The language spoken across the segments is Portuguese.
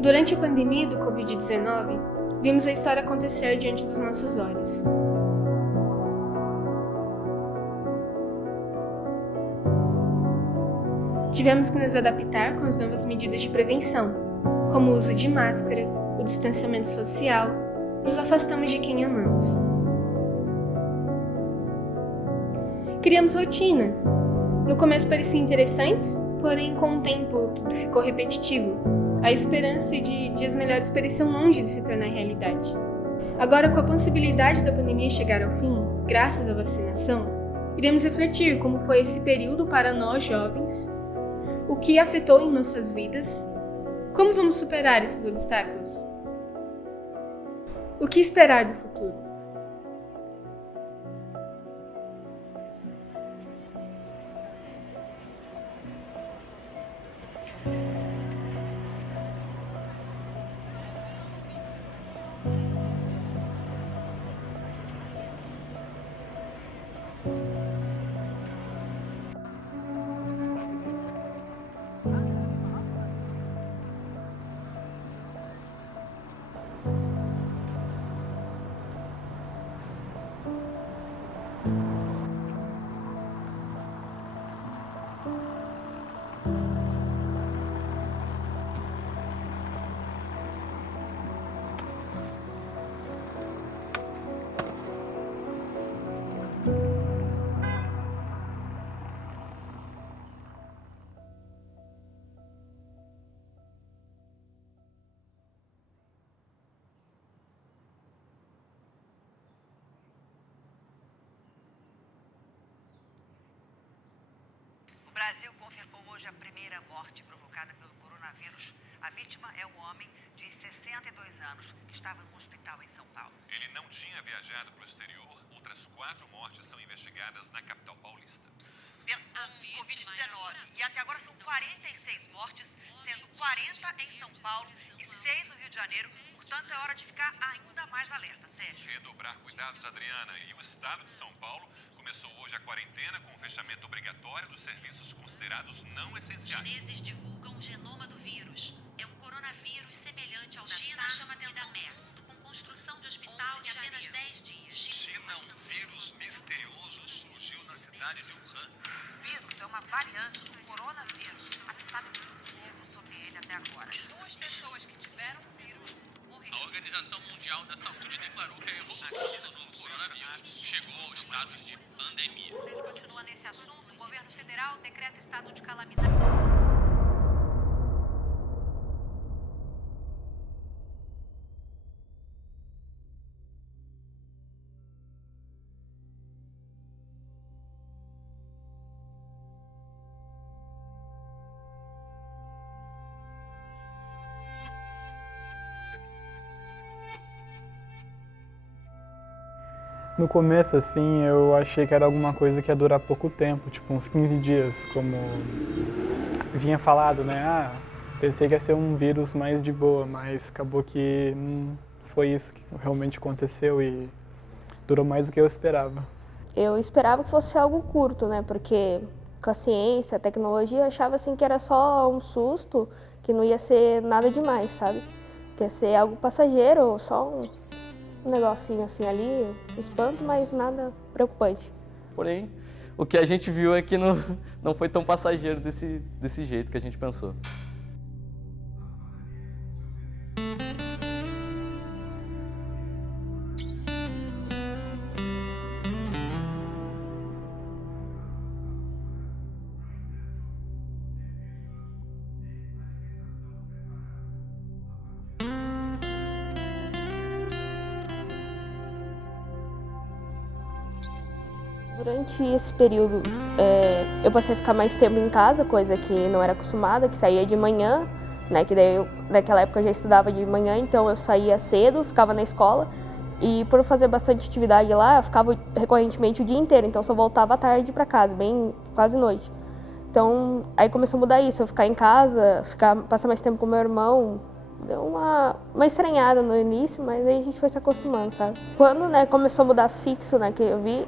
Durante a pandemia do Covid-19, vimos a história acontecer diante dos nossos olhos. Tivemos que nos adaptar com as novas medidas de prevenção, como o uso de máscara, o distanciamento social, nos afastamos de quem amamos. Criamos rotinas. No começo pareciam interessantes, porém com o tempo tudo ficou repetitivo. A esperança de dias melhores pareciam longe de se tornar realidade. Agora, com a possibilidade da pandemia chegar ao fim, graças à vacinação, iremos refletir como foi esse período para nós jovens, o que afetou em nossas vidas, como vamos superar esses obstáculos? O que esperar do futuro? O Brasil confirmou hoje a primeira morte provocada pelo coronavírus. A vítima é um homem de 62 anos que estava no hospital em São Paulo. Ele não tinha viajado para o exterior. Outras 4 mortes são investigadas na capital paulista. Pelo Covid-19. E até agora são 46 mortes, sendo 40 em São Paulo e 6 no Rio de Janeiro. Portanto, é hora de ficar ainda mais alerta, Sérgio. Redobrar cuidados, Adriana. E o estado de São Paulo começou hoje a quarentena com o fechamento obrigatório dos serviços considerados não essenciais. Chineses divulgam o genoma do vírus. É um coronavírus semelhante ao da SARS e da MERS, com construção de hospital em apenas 10 dias. China, um vírus misterioso surgiu na cidade de Wuhan. O vírus é uma variante do coronavírus, mas se sabe muito pouco sobre ele até agora. 2 pessoas que tiveram o vírus morreram. A Organização Mundial da Saúde declarou que a evolução do novo coronavírus chegou ao status de pandemia. A gente continua nesse assunto. O governo federal decreta estado de calamidade. No começo, assim, eu achei que era alguma coisa que ia durar pouco tempo, tipo uns 15 dias, como vinha falado, né? Pensei que ia ser um vírus mais de boa, mas acabou que não foi isso que realmente aconteceu e durou mais do que eu esperava. Eu esperava que fosse algo curto, né? Porque com a ciência, a tecnologia, eu achava assim que era só um susto, que não ia ser nada demais, sabe? Que ia ser algo passageiro, só um negocinho assim ali, um espanto, mas nada preocupante. Porém, o que a gente viu é que não foi tão passageiro desse jeito que a gente pensou. Durante esse período, eu passei a ficar mais tempo em casa, coisa que não era acostumada, que saía de manhã, né? Que daí naquela época eu já estudava de manhã, então eu saía cedo, ficava na escola. E por fazer bastante atividade lá, eu ficava recorrentemente o dia inteiro, então só voltava à tarde para casa, bem quase noite. Então, aí começou a mudar isso, eu ficar em casa, passar mais tempo com meu irmão. Deu uma estranhada no início, mas aí a gente foi se acostumando, sabe? Quando, né, começou a mudar fixo, né, que eu vi,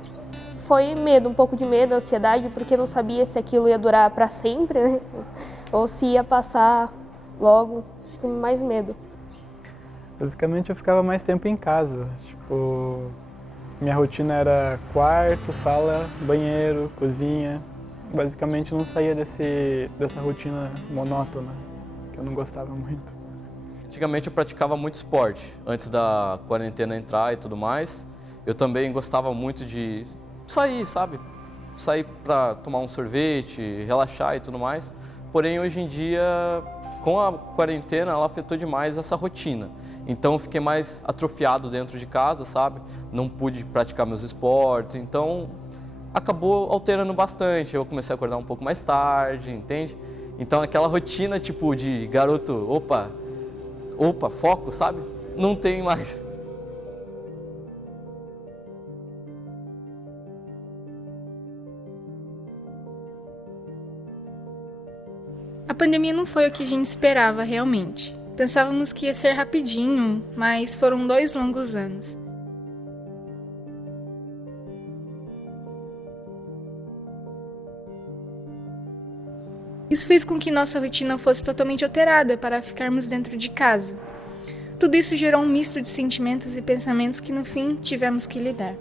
foi medo, um pouco de medo, ansiedade, porque não sabia se aquilo ia durar para sempre, né? Ou se ia passar logo. com mais medo. Basicamente eu ficava mais tempo em casa, tipo, minha rotina era quarto, sala, banheiro, cozinha. Basicamente não saía dessa rotina monótona, que eu não gostava muito. Antigamente eu praticava muito esporte, antes da quarentena entrar e tudo mais. Eu também gostava muito de sair, sabe? Sair para tomar um sorvete, relaxar e tudo mais. Porém, hoje em dia, com a quarentena, ela afetou demais essa rotina. Então, eu fiquei mais atrofiado dentro de casa, sabe? Não pude praticar meus esportes, então acabou alterando bastante. Eu comecei a acordar um pouco mais tarde, entende? Então, aquela rotina tipo de garoto, opa, foco, sabe? Não tem mais. A pandemia não foi o que a gente esperava realmente. Pensávamos que ia ser rapidinho, mas foram 2 longos anos. Isso fez com que nossa rotina fosse totalmente alterada para ficarmos dentro de casa. Tudo isso gerou um misto de sentimentos e pensamentos que no fim tivemos que lidar.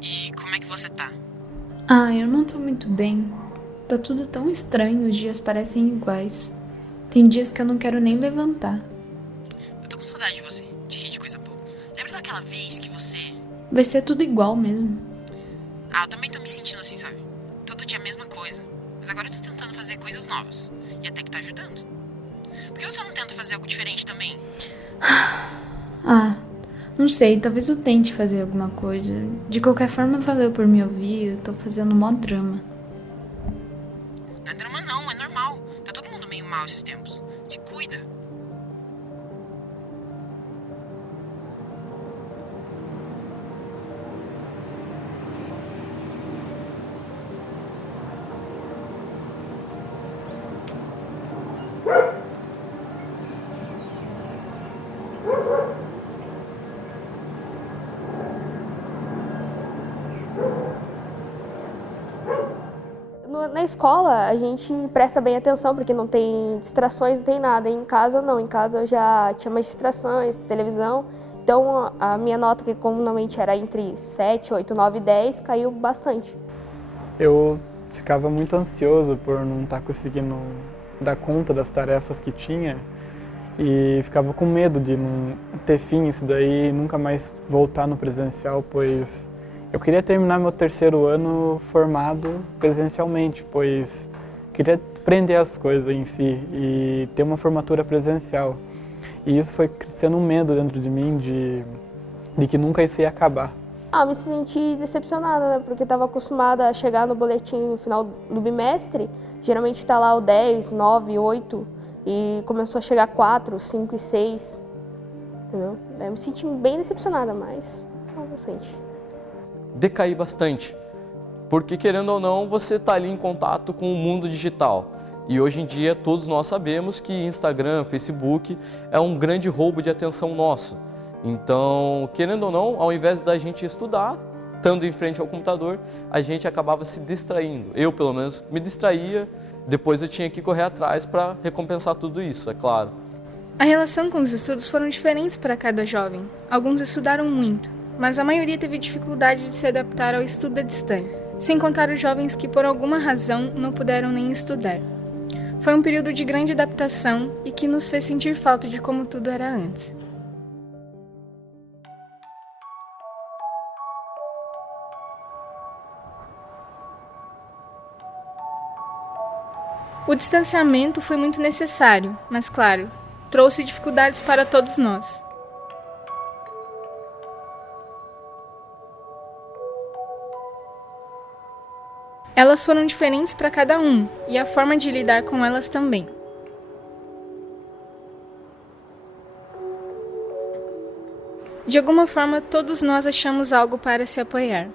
E como é que você tá? Eu não tô muito bem. Tá tudo tão estranho, os dias parecem iguais. Tem dias que eu não quero nem levantar. Eu tô com saudade de você, de rir de coisa boa. Lembra daquela vez que você... Vai ser tudo igual mesmo. Eu também tô me sentindo assim, sabe? Todo dia a mesma coisa. Mas agora eu tô tentando fazer coisas novas. E até que tá ajudando. Por que você não tenta fazer algo diferente também? Não sei, talvez eu tente fazer alguma coisa. De qualquer forma, valeu por me ouvir, eu tô fazendo mó drama. Não é drama não, é normal. Tá todo mundo meio mal esses tempos. Se cuida. Na escola a gente presta bem atenção porque não tem distrações, não tem nada. Em casa não, em casa eu já tinha mais distrações, televisão. Então a minha nota, que comumente era entre 7, 8, 9 e 10, caiu bastante. Eu ficava muito ansioso por não estar conseguindo dar conta das tarefas que tinha e ficava com medo de não ter fim isso daí e nunca mais voltar no presencial, pois eu queria terminar meu 3º ano formado presencialmente, pois queria aprender as coisas em si e ter uma formatura presencial. E isso foi crescendo um medo dentro de mim de que nunca isso ia acabar. Me senti decepcionada, né? Porque estava acostumada a chegar no boletim no final do bimestre, geralmente está lá o 10, 9, 8, e começou a chegar 4, 5 e 6, entendeu? Eu me senti bem decepcionada, mas vamos pra frente. Decaí bastante, porque querendo ou não, você está ali em contato com o mundo digital. E hoje em dia todos nós sabemos que Instagram, Facebook é um grande roubo de atenção nosso. Então, querendo ou não, ao invés da gente estudar, estando em frente ao computador, a gente acabava se distraindo. Eu, pelo menos, me distraía, depois eu tinha que correr atrás para recompensar tudo isso, é claro. A relação com os estudos foram diferentes para cada jovem. Alguns estudaram muito, mas a maioria teve dificuldade de se adaptar ao estudo à distância, sem contar os jovens que, por alguma razão, não puderam nem estudar. Foi um período de grande adaptação e que nos fez sentir falta de como tudo era antes. O distanciamento foi muito necessário, mas, claro, trouxe dificuldades para todos nós. Elas foram diferentes para cada um, e a forma de lidar com elas também. De alguma forma, todos nós achamos algo para se apoiar.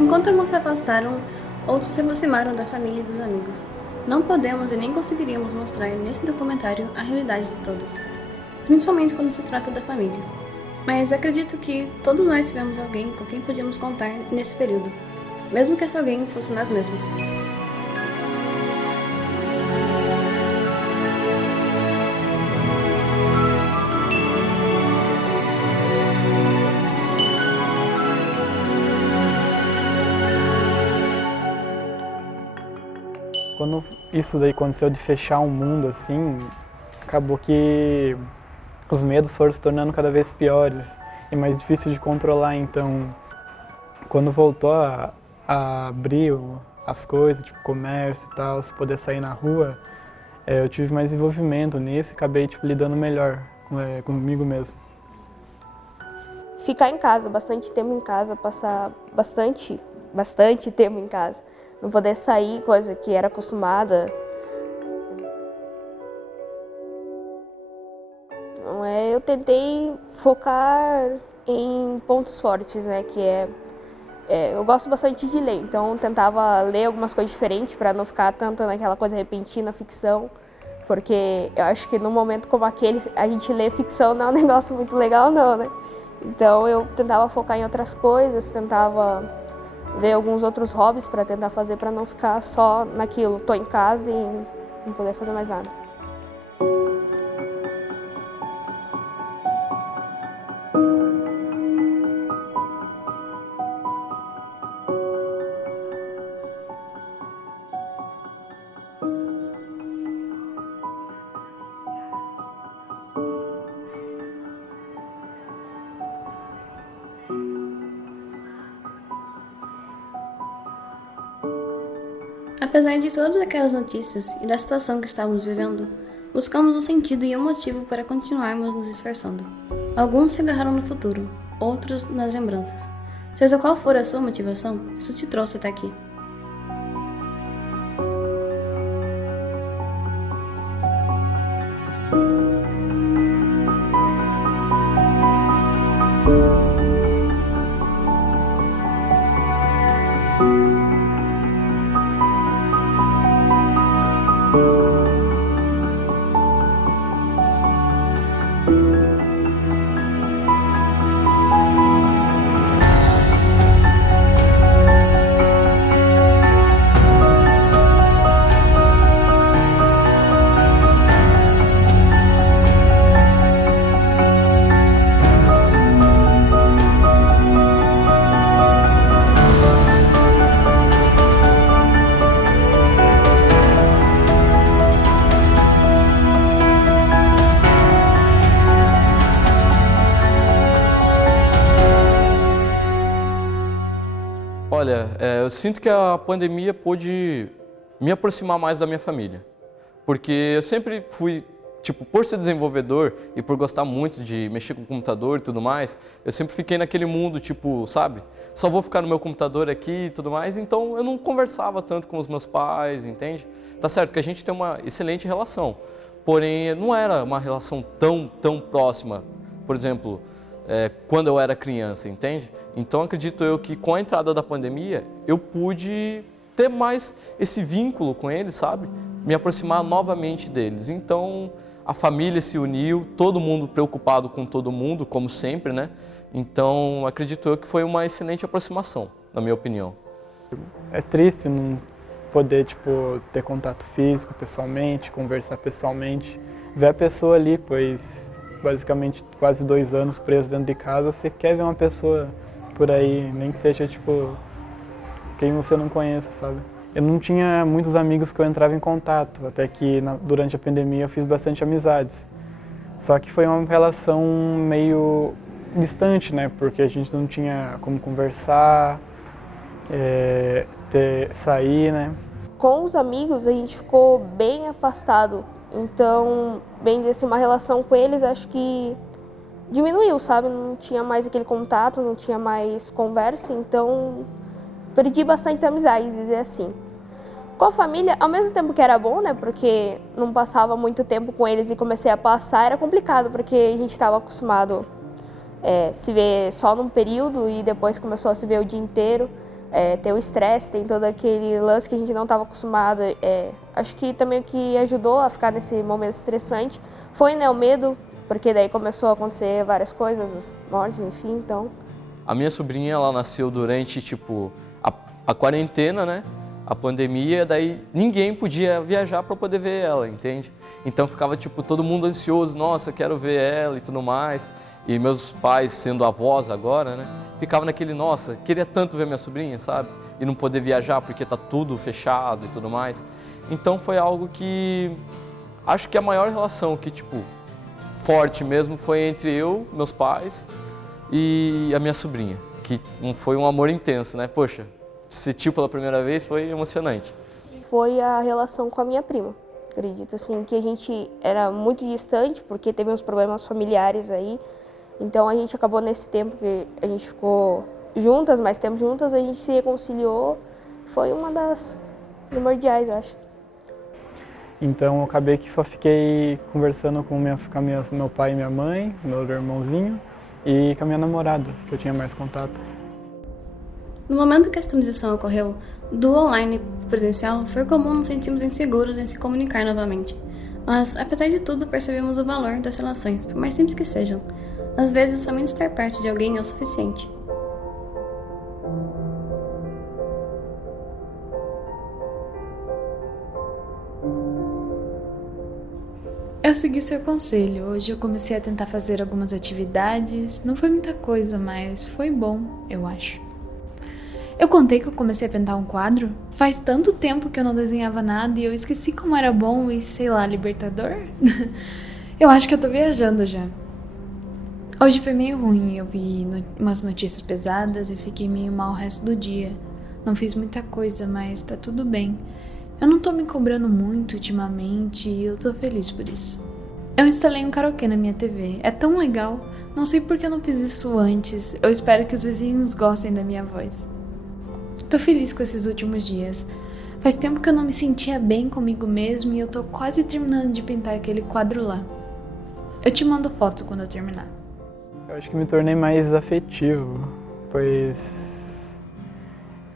Enquanto alguns se afastaram, outros se aproximaram da família e dos amigos. Não podemos e nem conseguiríamos mostrar nesse documentário a realidade de todos, principalmente quando se trata da família. Mas acredito que todos nós tivemos alguém com quem podíamos contar nesse período, mesmo que esse alguém fosse nós mesmos. Quando isso daí aconteceu de fechar o mundo assim, acabou que os medos foram se tornando cada vez piores e mais difícil de controlar. Então, quando voltou a abrir as coisas, tipo comércio e tal, se poder sair na rua, eu tive mais envolvimento nisso e acabei lidando melhor comigo mesmo. Ficar em casa, bastante tempo em casa, passar bastante tempo em casa. Não poder sair, coisa que era acostumada. Eu tentei focar em pontos fortes, né? Que eu gosto bastante de ler, então eu tentava ler algumas coisas diferentes para não ficar tanto naquela coisa repentina, ficção. Porque eu acho que num momento como aquele, a gente ler ficção não é um negócio muito legal não, né? Então eu tentava focar em outras coisas, tentava ver alguns outros hobbies para tentar fazer, para não ficar só naquilo, tô em casa e não poder fazer mais nada. Apesar de todas aquelas notícias e da situação que estávamos vivendo, buscamos um sentido e um motivo para continuarmos nos esforçando. Alguns se agarraram no futuro, outros nas lembranças. Seja qual for a sua motivação, isso te trouxe até aqui. Olha, eu sinto que a pandemia pôde me aproximar mais da minha família. Porque eu sempre fui, por ser desenvolvedor e por gostar muito de mexer com o computador e tudo mais, eu sempre fiquei naquele mundo, sabe? Só vou ficar no meu computador aqui e tudo mais, então eu não conversava tanto com os meus pais, entende? Tá certo que a gente tem uma excelente relação, porém não era uma relação tão próxima, por exemplo, quando eu era criança, entende? Então acredito eu que com a entrada da pandemia eu pude ter mais esse vínculo com eles, sabe? Me aproximar novamente deles. Então a família se uniu, todo mundo preocupado com todo mundo, como sempre, né? Então acredito eu que foi uma excelente aproximação, na minha opinião. É triste não poder ter contato físico pessoalmente, conversar pessoalmente, ver a pessoa ali, pois basicamente quase 2 anos preso dentro de casa, você quer ver uma pessoa por aí, nem que seja quem você não conheça, sabe? Eu não tinha muitos amigos que eu entrava em contato, até que durante a pandemia eu fiz bastante amizades. Só que foi uma relação meio distante, né? Porque a gente não tinha como conversar, sair, né? Com os amigos a gente ficou bem afastado, então, bem dizer assim, uma relação com eles acho que diminuiu, sabe? Não tinha mais aquele contato, não tinha mais conversa, então perdi bastante amizades, dizer assim. Com a família, ao mesmo tempo que era bom, né? Porque não passava muito tempo com eles e comecei a passar, era complicado, porque a gente estava acostumado a se ver só num período e depois começou a se ver o dia inteiro. tem o estresse, tem todo aquele lance que a gente não estava acostumado. Acho que também o que ajudou a ficar nesse momento estressante foi, né, o medo, porque daí começou a acontecer várias coisas, as mortes, enfim, então... A minha sobrinha, ela nasceu durante, tipo, a quarentena, né, a pandemia, daí ninguém podia viajar para poder ver ela, entende? Então ficava, tipo, todo mundo ansioso, nossa, quero ver ela e tudo mais. E meus pais, sendo avós agora, né, ficavam naquele, nossa, queria tanto ver minha sobrinha, sabe? E não poder viajar porque tá tudo fechado e tudo mais. Então foi algo que, acho que a maior relação que, tipo, forte mesmo foi entre eu, meus pais e a minha sobrinha. Que foi um amor intenso, né? Poxa, ser tio pela primeira vez foi emocionante. Foi a relação com a minha prima. Acredito, assim, que a gente era muito distante porque teve uns problemas familiares aí. Então a gente acabou nesse tempo que a gente ficou juntas, mais tempo juntas, a gente se reconciliou. Foi uma das primordiais, eu acho. Então eu acabei que só fiquei conversando com meu pai e minha mãe, meu irmãozinho, e com a minha namorada, que eu tinha mais contato. No momento que essa transição ocorreu, do online para o presencial, foi comum nos sentirmos inseguros em se comunicar novamente. Mas, apesar de tudo, percebemos o valor das relações, por mais simples que sejam. Às vezes, somente estar perto de alguém é o suficiente. Eu segui seu conselho. Hoje eu comecei a tentar fazer algumas atividades. Não foi muita coisa, mas foi bom, eu acho. Eu contei que eu comecei a pintar um quadro. Faz tanto tempo que eu não desenhava nada e eu esqueci como era bom e, sei lá, libertador. Eu acho que eu tô viajando já. Hoje foi meio ruim. Eu vi umas notícias pesadas e fiquei meio mal o resto do dia. Não fiz muita coisa, mas tá tudo bem. Eu não tô me cobrando muito ultimamente e eu tô feliz por isso. Eu instalei um karaokê na minha TV. É tão legal. Não sei por que eu não fiz isso antes. Eu espero que os vizinhos gostem da minha voz. Tô feliz com esses últimos dias. Faz tempo que eu não me sentia bem comigo mesmo e eu tô quase terminando de pintar aquele quadro lá. Eu te mando fotos quando eu terminar. Eu acho que me tornei mais afetivo, pois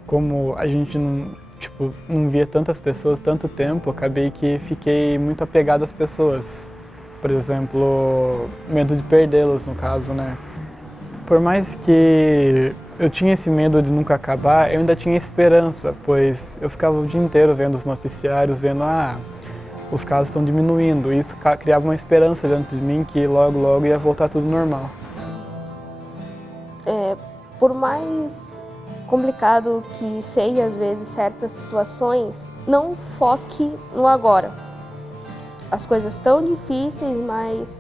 como a gente não via tantas pessoas tanto tempo, acabei que fiquei muito apegado às pessoas. Por exemplo, medo de perdê-las, no caso, né? Por mais que eu tinha esse medo de nunca acabar, eu ainda tinha esperança, pois eu ficava o dia inteiro vendo os noticiários, vendo, os casos estão diminuindo. E isso criava uma esperança dentro de mim que logo, logo ia voltar tudo normal. Por mais complicado que seja, às vezes, certas situações, não foque no agora. As coisas estão difíceis, mas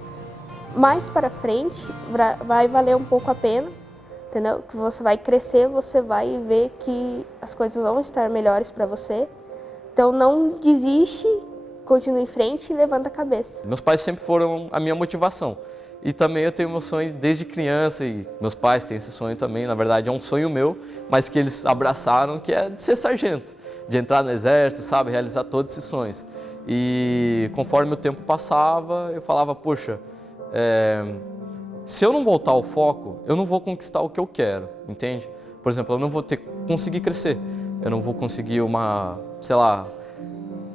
mais para frente vai valer um pouco a pena, entendeu? Que você vai crescer, você vai ver que as coisas vão estar melhores para você. Então não desiste, continue em frente e levanta a cabeça. Meus pais sempre foram a minha motivação. E também eu tenho meu sonho desde criança e meus pais têm esse sonho também. Na verdade é um sonho meu, mas que eles abraçaram, que é de ser sargento, de entrar no exército, sabe, realizar todos esses sonhos. E conforme o tempo passava, eu falava, poxa, se eu não voltar ao foco, eu não vou conquistar o que eu quero, entende? Por exemplo, eu não vou conseguir crescer, eu não vou conseguir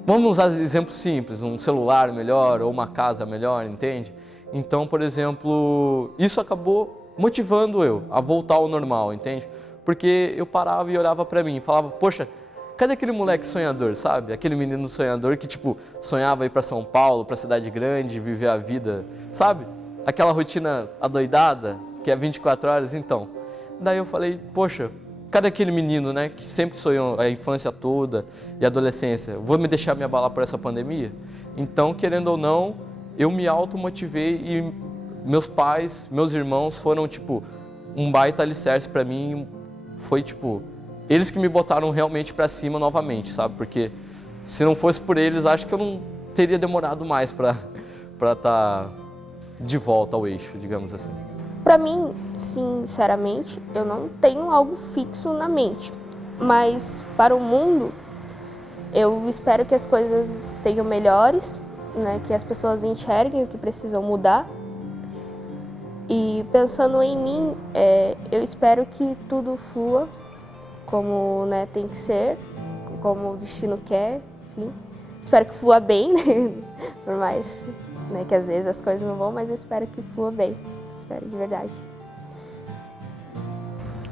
vamos usar exemplos simples, um celular melhor ou uma casa melhor, entende? Então, por exemplo, isso acabou motivando eu a voltar ao normal, entende? Porque eu parava e olhava pra mim e falava, poxa, cadê aquele moleque sonhador, sabe? Aquele menino sonhador que, sonhava ir pra São Paulo, pra cidade grande, viver a vida, sabe? Aquela rotina adoidada, que é 24 horas, então. Daí eu falei, poxa, cadê aquele menino, né, que sempre sonhou a infância toda e a adolescência? Vou me deixar me abalar por essa pandemia? Então, querendo ou não, eu me automotivei e meus pais, meus irmãos foram, um baita alicerce pra mim. Foi, eles que me botaram realmente pra cima novamente, sabe? Porque se não fosse por eles, acho que eu não teria demorado mais pra estar de volta ao eixo, digamos assim. Pra mim, sinceramente, eu não tenho algo fixo na mente. Mas para o mundo, eu espero que as coisas estejam melhores, né, que as pessoas enxerguem o que precisam mudar. E pensando em mim, eu espero que tudo flua como, né, tem que ser, como o destino quer, enfim. Espero que flua bem, né? Por mais, né, que às vezes as coisas não vão, mas eu espero que flua bem, espero de verdade.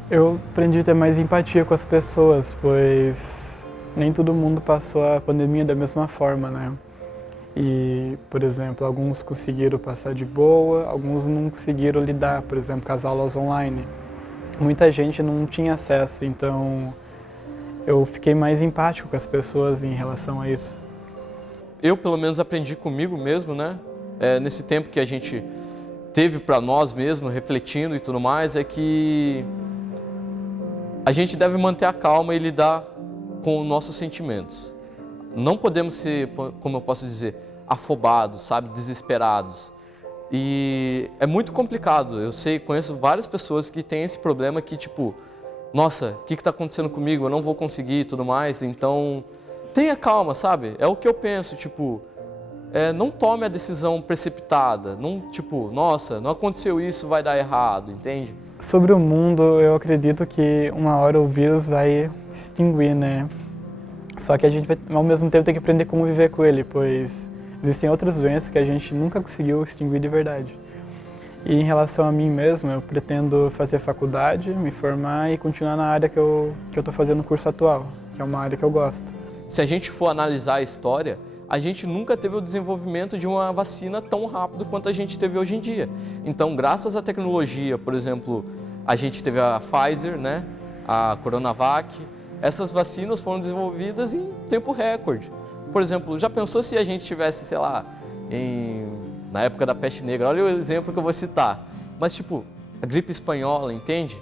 Eu aprendi a ter mais empatia com as pessoas, pois nem todo mundo passou a pandemia da mesma forma, né? E, por exemplo, alguns conseguiram passar de boa, alguns não conseguiram lidar, por exemplo, com as aulas online. Muita gente não tinha acesso, então eu fiquei mais empático com as pessoas em relação a isso. Eu, pelo menos, aprendi comigo mesmo, né? Nesse tempo que a gente teve para nós mesmos, refletindo e tudo mais, é que a gente deve manter a calma e lidar com os nossos sentimentos. Não podemos ser, como eu posso dizer, afobados, sabe, desesperados. E é muito complicado. Eu sei, conheço várias pessoas que têm esse problema que, tipo, nossa, o que está acontecendo comigo? Eu não vou conseguir e tudo mais. Então, tenha calma, sabe? É o que eu penso, tipo, não tome a decisão precipitada. Não, tipo, nossa, não aconteceu isso, vai dar errado, entende? Sobre o mundo, eu acredito que uma hora o vírus vai se extinguir, né? Só que a gente vai, ao mesmo tempo, ter que aprender como viver com ele, pois existem outras doenças que a gente nunca conseguiu extinguir de verdade. E em relação a mim mesmo, eu pretendo fazer faculdade, me formar e continuar na área que eu estou fazendo o curso atual, que é uma área que eu gosto. Se a gente for analisar a história, a gente nunca teve o desenvolvimento de uma vacina tão rápido quanto a gente teve hoje em dia. Então, graças à tecnologia, por exemplo, a gente teve a Pfizer, né, a Coronavac, essas vacinas foram desenvolvidas em tempo recorde. Por exemplo, já pensou se a gente tivesse, sei lá, na época da peste negra? Olha o exemplo que eu vou citar. Mas, tipo, a gripe espanhola, entende?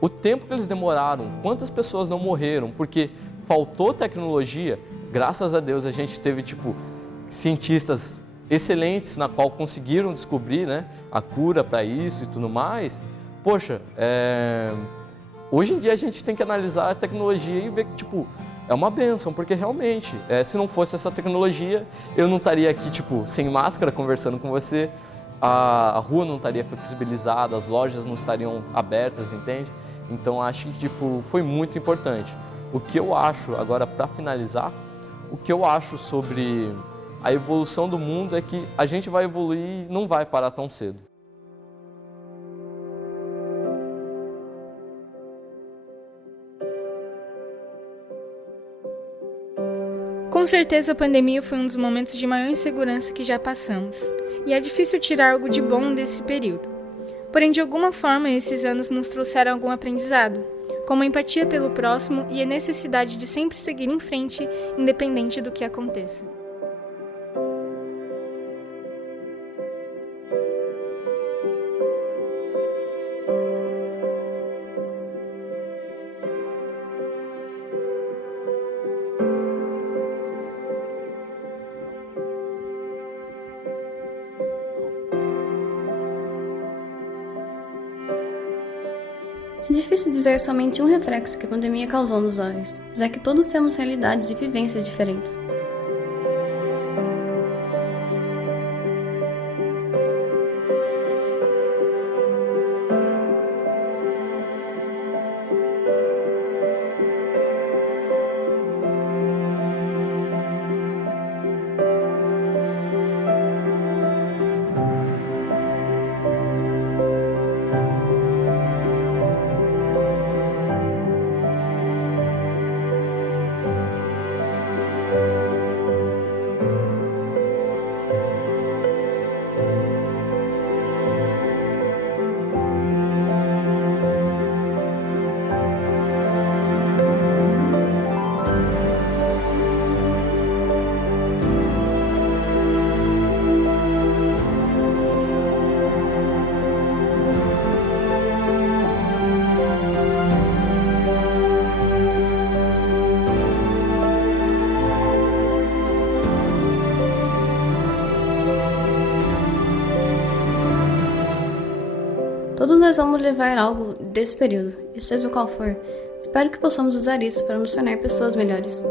O tempo que eles demoraram, quantas pessoas não morreram, porque faltou tecnologia. Graças a Deus a gente teve, tipo, cientistas excelentes na qual conseguiram descobrir, né, a cura para isso e tudo mais. Poxa, hoje em dia a gente tem que analisar a tecnologia e ver que, tipo, é uma bênção, porque realmente, se não fosse essa tecnologia, eu não estaria aqui, tipo, sem máscara conversando com você, a rua não estaria flexibilizada, as lojas não estariam abertas, entende? Então acho que, tipo, foi muito importante. O que eu acho, agora para finalizar, o que eu acho sobre a evolução do mundo é que a gente vai evoluir e não vai parar tão cedo. Com certeza a pandemia foi um dos momentos de maior insegurança que já passamos, e é difícil tirar algo de bom desse período. Porém, de alguma forma, esses anos nos trouxeram algum aprendizado, como a empatia pelo próximo e a necessidade de sempre seguir em frente, independente do que aconteça. É difícil dizer somente um reflexo que a pandemia causou nos jovens, já que todos temos realidades e vivências diferentes. Todos nós vamos levar algo desse período, e seja qual for, espero que possamos usar isso para nos tornar pessoas melhores.